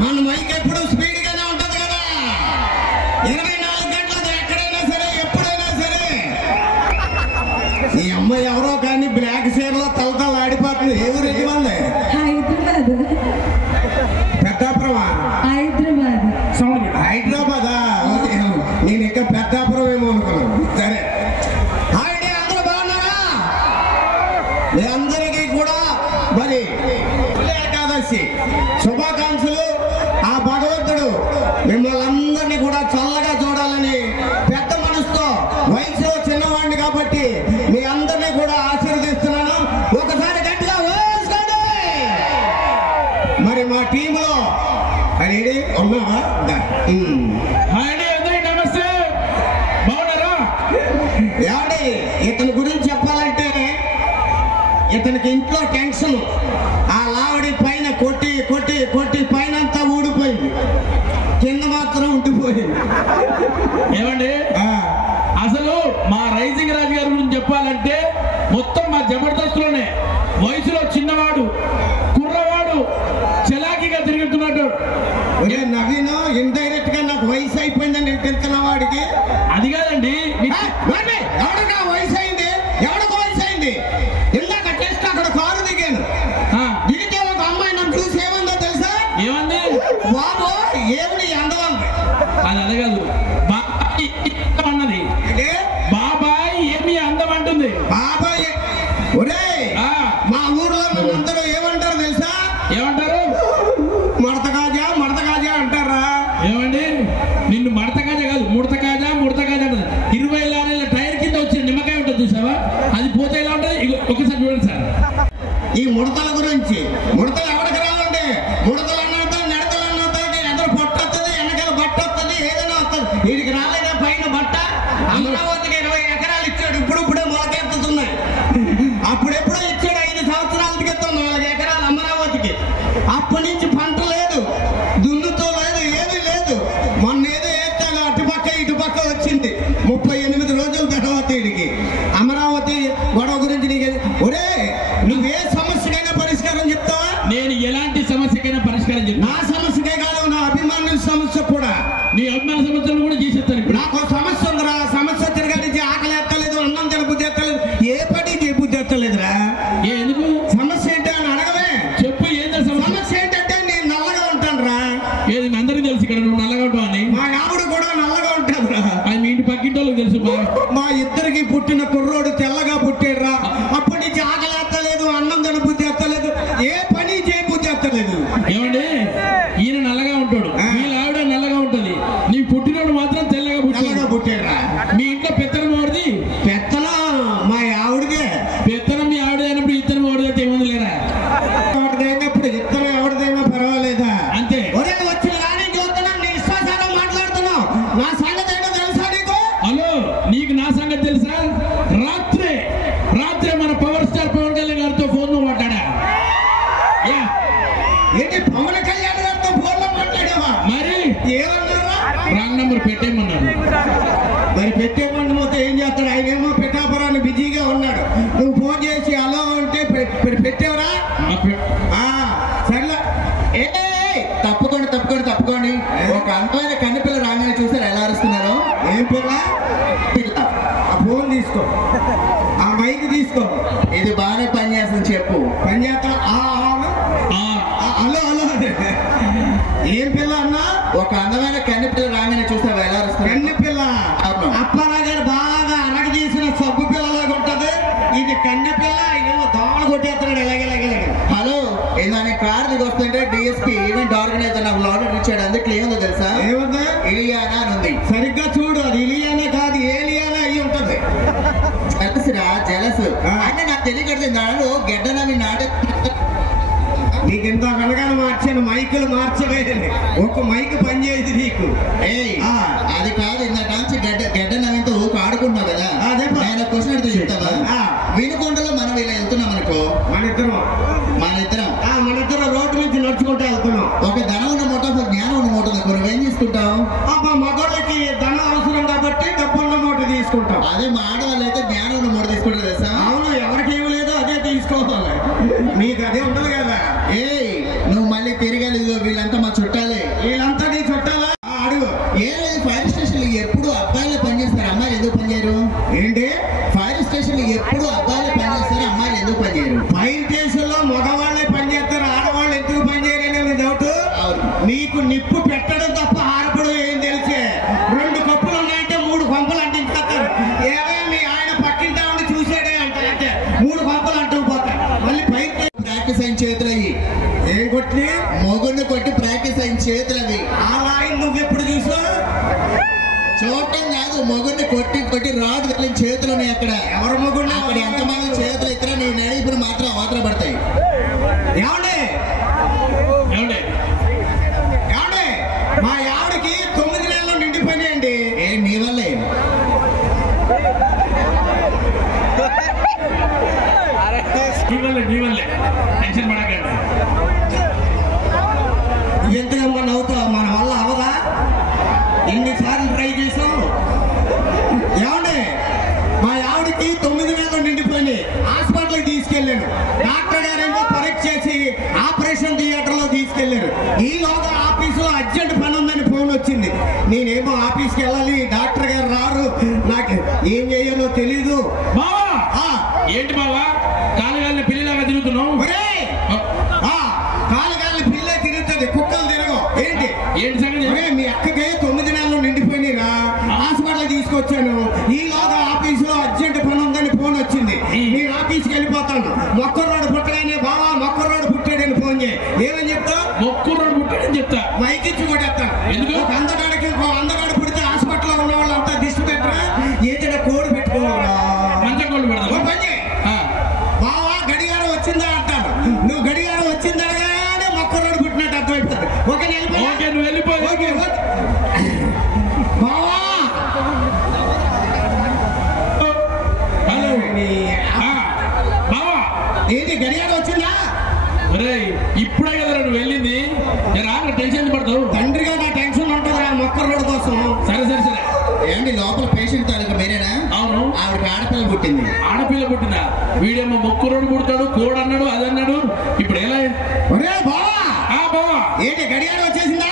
మన మైక్ ఎప్పుడు స్పీడ్ గానే ఉంటది కదా, 24 గంటలు ఎక్కడైనా సరే ఎప్పుడైనా సరే. ఈ అమ్మాయి ఎవరో కానీ బ్లాక్ చీర లో తలతల ఆడిపోతుంది. ఏ ఊరు ఇవ్వండి? హైదరాబాద్. పెద్దాపురమా? హైదరాబాదా? నేను ఇంకా పెద్దాపురం ఏమో అనుకున్నాను. సరే, అందరూ బాగున్నారా? మీ అందరికీ కూడా మరి ఏకాదశి శుభాకాంక్షలు. ఆ భగవంతుడు మిమ్మల్ని అందరినీ కూడా చల్లగా చూడాలని పెద్ద మనసుతో, వయసులో చిన్నవాడిని కాబట్టి మీ అందరినీ కూడా ఆశీర్వదిస్తున్నాను. ఒకసారి గట్టిగా వేసుకోండి. మరి మా టీంలో అనేది ఉన్నావా? నమస్తే, బాగున్నారా? ఏమండి, ఇతని గురించి చెప్పాలంటే ఇతనికి ఇంట్లో టెన్షన్. ఆ లావడి పైన కొట్టి కొట్టి కొట్టి పైన అంతా ఊడిపోయింది, కింద మాత్రం ఉండిపోయింది. ఏమండి, అసలు మా రైజింగ్ రాజు గారి గురించి చెప్పాలంటే మొత్తం మా జబర్దస్త్లోనే వయసులో చిన్నవాడు, కుర్రవాడు, చలాకీగా తిరుగుతున్నాడు. నవీన్ ఇండైరెక్ట్ గా నాకు వయసు అయిపోయిందని నేను తింటున్నా వాడికి. అది కాదండి, ఎవడిగా వయసు అయింది? ఎవడికి వయసు అయింది? ఇందాక టెస్ట్ అక్కడ కారు దిగాను. దిగితే ఒక అమ్మాయి నన్ను చూసి ఏమందో తెలుసా? ఏమంది? బాబు ఏమిటి అందం? అది అదే కాదు, బాబాయ్ అన్నది. బాబాయ్ ఏమి అందం అంటుంది. బాబాయ్ ఒరే, మా ఊర్లో అందరూ ఏమంటారు తెలుసా? ఏమంటారు? మడతకాజా మడతకాజా అంటారా? ఏమండి, నిన్ను మడతకాజా కాదు, ముడతకాజా ముడతకాజా అంటది. 20 లారీల టైర్ కింద వచ్చిన నిమ్మకాయ ఉంటుంది చూసావా, అది పోతే ఎలా ఉంటుంది? ఒకసారి చూడండి సార్. ఈ ముడతల గురించి, ముడతలు ఎవరికి రావండి? ముడతలు అన్నతో నడతలు అన్నతో ఎదురు పొట్ట వస్తుంది, వెనకాల బట్ట వస్తుంది, ఏదైనా వస్తుంది. వీడికి రాలేదా పైన బట్ట? అమరావతికి 20 ఎకరాలు ఇచ్చాడు, ఇప్పుడే మొలకెత్తుతున్నాయి. అప్పుడెప్పుడో ఇచ్చాడు 5 సంవత్సరాల క్రితం 4 ఎకరాలు అమరావతికి. అప్పటి నుంచి పంట లేదు, దున్నుతో లేదు, ఏమీ లేదు. మొన్న ఏదో వేస్తాను అటుపక్క ఇటుపక్క వచ్చింది. 38 రోజుల తర్వాత వీడికి అమరావతి గొడవ గురించి నీకు ఒరే, నువ్వే సమస్యకైనా పరిష్కారం చెప్తావా? నేను ఎలాంటి సమస్యకైనా పరిష్కారం చెప్తా. నా సమస్యకే కాదు, నా అభిమానుల సమస్య కూడా. నీ అభిమాన సమస్యలు కూడా చేసేస్తాను. నాకు సమస్య ఉందిరా. సమస్య తిరగా నుంచి ఆకలి ఎత్తలేదు, అన్నం తినబుద్ధి ఎత్తలేదు, ఏ పని చేయబుద్ధి ఎత్తలేదురా. ఎందుకు? సమస్య ఏంటి అని అడగవే. చెప్పు, ఏంటో సమస్య ఏంటంటే నేను నల్లగా ఉంటాను రా. ఏది అందరికీ తెలుసు ఇక్కడ నువ్వు నల్లగా ఉంటావు అని. మా ఆవిడ కూడా నల్లగా ఉంటాను రా. అది మీ ఇంటి పక్కింటి వాళ్ళకి తెలుసు. మా ఇద్దరికి పుట్టిన కుర్రోడు తెల్లగా పుట్టాడు రా. అప్పటి నుంచి ఆకలి ఎత్తలేదు, అన్నం తినబుద్ధి ఎత్తలేదు, ఏ పని చేయబుద్ధి ఎత్తలేదు. ఏమండి, ఈయన నల్లగా ఉంటాడు, వీళ్ళ ఆవిడ నల్లగా ఉంటది, నీ పుట్టినోడు మాత్రం తెల్లగా పుట్టాడు రా. మీ ఇంట్లో పెత్తనం వాడిది? పెత్తనం మా ఆవిడదే. పెత్తనం మీ ఆవిడ అయినప్పుడు ఇత్తనం వాడితే ఏముంది లేరా? ఆవిడదైనప్పుడు ఇత్తనం ఎవరిదైనా పర్వాలేదా? అంతే. ఒరే, వచ్చిన కానీ చూస్తున్నాను, నీ ఇష్టాసారం మాట్లాడుతున్నావు. నా సంగతి ఏంటో తెలుసా నీకు? హలో, నీకు నా సంగతి తెలుసా? రాత్రే మన పవర్ స్టార్ పవన్ కళ్యాణ్ గారితో ఫోన్ లో మాట్లాడా. ఏంటి, పవన్ కళ్యాణ్ గారితో ఫోన్ లో మాట్లాడావా? మరి ఏమన్నారా? Wrong number పెట్టేయమన్నారు. మరి పెట్టేమని పోతే ఏం చేస్తాడు? ఆయన ఏమో పిఠాపురాన్ని బిజీగా ఉన్నాడు. నువ్వు ఫోన్ చేసి అలా ఉంటే పెట్టేవరా? సర్లే. తప్పుకోండి. ఒక అందమైన కన్నెపిల్ల రాగానే చూసారు ఎలా అరుస్తున్నారు? ఏం పిల్ల? ఆ ఫోన్ తీసుకో, ఆ మైక్ తీసుకో. ఇది బాగానే పని చేస్తుంది, చెప్పు. పని చేస్తా. హలో హలో, ఏం పిల్ల అన్నా? ఒక అందమైన కన్నెపిల్ల రాగానే చూసారు ఎలా అరుస్తున్నారు? కన్నె పిల్ల. అప్పారా గారు బాగా అరగ తీసిన సబ్బు పిల్లలాగా ఉంటది. ఇది కన్నె పిల్ల, ఇదేమో దోమలు కొట్టేస్తున్నాడు ఎలాగెలాగెలాగ. హలో, దాని కార్ దిగి వస్తుంటే డిఎస్పీ ఈవెంట్ ఆర్గనైజర్ నాకు లాటరీ ఇచ్చాడు. అందుకు ఏముందో తెలుసా? ఏముందా? ఇలియానా అని ఉంది. సరిగ్గా చూడు, అది ఇలియానా కాదు, ఏలియానా అయ్యి ఉంటది. జలస్ అంటే నాకు తెలియకడుతుంది. నాడు గెడ్డనవి నీకు ఎంతో కనగానే మార్చాను, మైకులు మార్చవే. ఒక మైక్ పని చేయదు నీకు. అది కాదు, ఇందాక నుంచి గెడ్డ నవ్వితో ఆడుకుంటున్నావు కదా. నేను క్వశ్చన్ అడిగితే చెప్తావా? వినుకొండలో మనం ఇలా వెళ్తున్నాం అనుకో, మన ఇద్దరం రోడ్డు నుంచి నడుచుకుంటూ వెళ్తున్నాం. ఒక ధనం ఉన్న మూట, ఒక జ్ఞానం ఉన్న మూట. నువ్వేం తీసుకుంటావు? మగవాళ్ళకి ధనం అవసరం కాబట్టి డబ్బున్న మూట తీసుకుంటాం. అదే మా ఆడవాళ్ళు అయితే జ్ఞానం ఉన్న మూట తీసుకుంటారు తెలుసా? అవును, ఎవరికి ఏమి లేదో అదే తీసుకోవాలి. నీకు అదే ఉండదు కదా. నువ్వు మళ్ళీ తిరిగి వచ్చినాయి? మొగుడిని కొట్టి ప్రాక్టీస్ అయిన చేతులు అవి. అలా నువ్వు ఎప్పుడు చూసావు? చూడటం కాదు, మొగుడిని కొట్టి కొట్టి రాడ్ వెళ్ళిన చేతులు ఉన్నాయి అక్కడ. ఎవరు మొగుడిని? అక్కడ ఎంతమంది చేతులు ఇతర నీ నడిపులు మాత్రం అవతల పడతాయి. ఏమండి ఏమండి ఏమండి మా ఆవిడకి 9 నెలలు నిండిపోయినాయండి. నీ వల్లే. నీ వల్లే టెన్షన్ పడకండి. ఎంతగా నవ్వుతావు? మన వల్ల అవదా? ఎన్నిసార్లు ట్రై చేసాం? ఏమండి మా ఆవిడకి 9 నెలలు నిండిపోయినాయి. హాస్పిటల్కి తీసుకెళ్ళాను. డాక్టర్ గారేమో పరీక్ష చేసి ఆపరేషన్ థియేటర్ లో తీసుకెళ్లారు. ఈలోగా ఆఫీసులో అర్జెంట్ పని ఉందని ఫోన్ వచ్చింది. నేనేమో ఆఫీస్కి వెళ్ళాలి, డాక్టర్ గారు రారు, నాకు ఏం చేయాలో తెలీదు. ఏంటి బావా కాలుగాలిన పిల్లిలాగా తిరుగుతున్నావు? కాలుగాలిన పిల్లే తిరుగుతుంది, కుక్కలు తిరగవు. ఏంటి ఏంటి సంగతి? మీ అక్కకి 9 నెలలు నిండిపోయినా హాస్పిటల్ తీసుకొచ్చాను. ఈలోగా ఆఫీసులో అర్జెంట్ పని ఉందని ఫోన్ వచ్చింది. నేను ఆఫీస్కి వెళ్ళిపోతాను. మొక్కరోడు పుట్టగానే బావా మొక్కరోడు పుట్టాడని ఫోన్ చేయి. ఏమని చెప్తా? మొక్కరోడు పుట్టాడని చెప్తా. మైకిచ్చి కొట్టేస్తాను. ఎందుకు? ఒక అందగాడు పుడితే హాస్పిటల్లో ఉన్న వాళ్ళంతా దిష్టి పెట్టరా, ఏదైనా కోడి పెట్టుకోవాలా, మంచి కోళ్ళు పెడతావు. పని చేయి. బావా గడియారం వచ్చిందా అంటాను. నువ్వు గడియారం వచ్చిందనగానే మొక్కరోడు పుట్టినట్టు అర్థమైపోతాడు. ఒక నువ్వు వెళ్ళిపో. బావా హలో బావా ఏంటి గడియారం వచ్చిందా? ఇప్పుడే కదా నువ్వు వెళ్ళింది. రాను టెన్షన్ పడతావు. తండ్రిగా నా టెన్షన్ ఉంటుంది ఆ మొక్కరోడు కోసం. సరే సరే సరే. ఏంటి లోపల పేషెంట్ తాలూకా మీరేనా? అవును. ఆవిడకి ఆడపిల్ల పుట్టింది. ఆడపిల్ల పుట్టిందా? వీడేమో మొక్కరోడు పుడతాడు, కోడు అన్నాడు, అది అన్నాడు. ఇప్పుడు ఎలా? బావా బావా ఏంటి గడియారం వచ్చేసిందా?